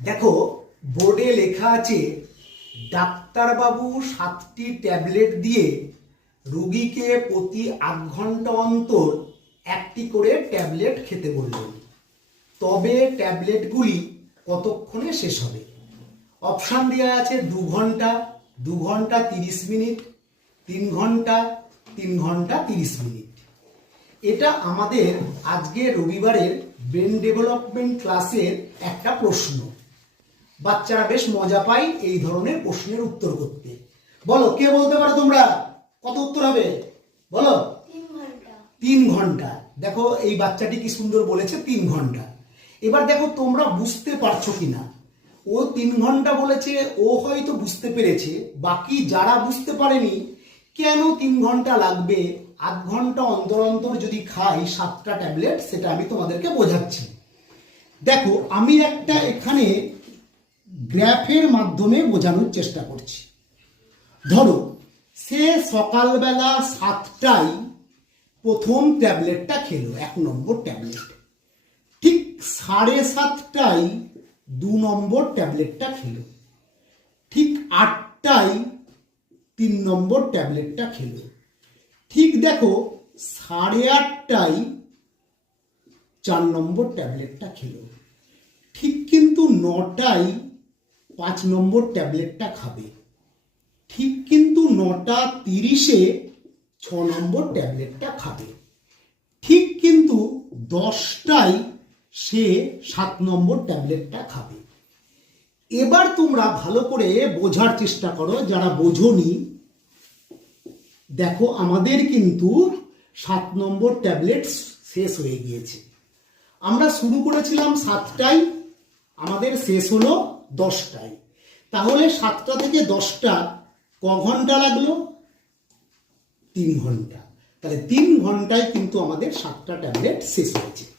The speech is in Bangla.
দেখো, বোর্ডে লেখা আছে, ডাক্তারবাবু সাতটি ট্যাবলেট দিয়ে রুগীকে প্রতি আধ ঘণ্টা অন্তর একটি করে ট্যাবলেট খেতে বললেন তবে ট্যাবলেটগুলি কতক্ষণে শেষ হবে? অপশান দেওয়া আছে দু ঘণ্টা দু ঘণ্টা তিরিশ মিনিট, তিন ঘণ্টা তিন ঘণ্টা তিরিশ মিনিট। এটা আমাদের আজকে রবিবারের ব্রেন ডেভেলপমেন্ট ক্লাসের একটা প্রশ্ন। বাচ্চারা বেশ মজা পায় এই ধরনের প্রশ্নের উত্তর করতে। বলো কে বলতে পারো তোমরা? কত উত্তর হবে? বলো। তিন ঘণ্টা। দেখো এই বাচ্চাটি কি সুন্দর বলেছে তিন ঘণ্টা। এবার দেখো তোমরা বুঝতে পারছ কিনা? ও তিন ঘণ্টা বলেছে ও হয়তো বুঝতে পেরেছে। বাকি যারা বুঝতে পারেনি কেন তিন ঘণ্টা লাগবে? আধ ঘণ্টা অন্তর অন্তর যদি খাই সাতটা ট্যাবলেট সেটা আমি তোমাদেরকে বোঝাচ্ছি। দেখো আমি একটা এখানে গ্রাফের মাধ্যমে বোঝানোর চেষ্টা করছি। ধরো, সে সকালবেলা সাতটায় প্রথম ট্যাবলেটটা খেলো, এক নম্বর ট্যাবলেট। ঠিক সাড়ে সাতটায় দু নম্বর ট্যাবলেটটা খেলো। ঠিক আটটায় তিন নম্বর ট্যাবলেটটা খেলো। ঠিক দেখো, সাড়ে আটটায় চার নম্বর ট্যাবলেটটা খেলো। ঠিক কিন্তু নটায় পাঁচ নম্বর ট্যাবলেটটা খাবে। ঠিক কিন্তু নটা তিরিশে ছ নম্বর ট্যাবলেটটা খাবে। ঠিক কিন্তু দশটায় সে সাত নম্বর ট্যাবলেটটা খাবে। এবার তোমরা ভালো করে বোঝার চেষ্টা করো, যারা বোঝোনি। দেখো, আমাদের কিন্তু সাত নম্বর ট্যাবলেট শেষ হয়ে গিয়েছে। আমরা শুরু করেছিলাম সাতটায়, আমাদের শেষ হলো দশটায়। তাহলে সাতটা থেকে দশটা ক ঘণ্টা লাগল? তিন ঘণ্টা। তাহলে তিন ঘন্টায় কিন্তু আমাদের সাতটা ট্যাবলেট শেষ হয়েছে।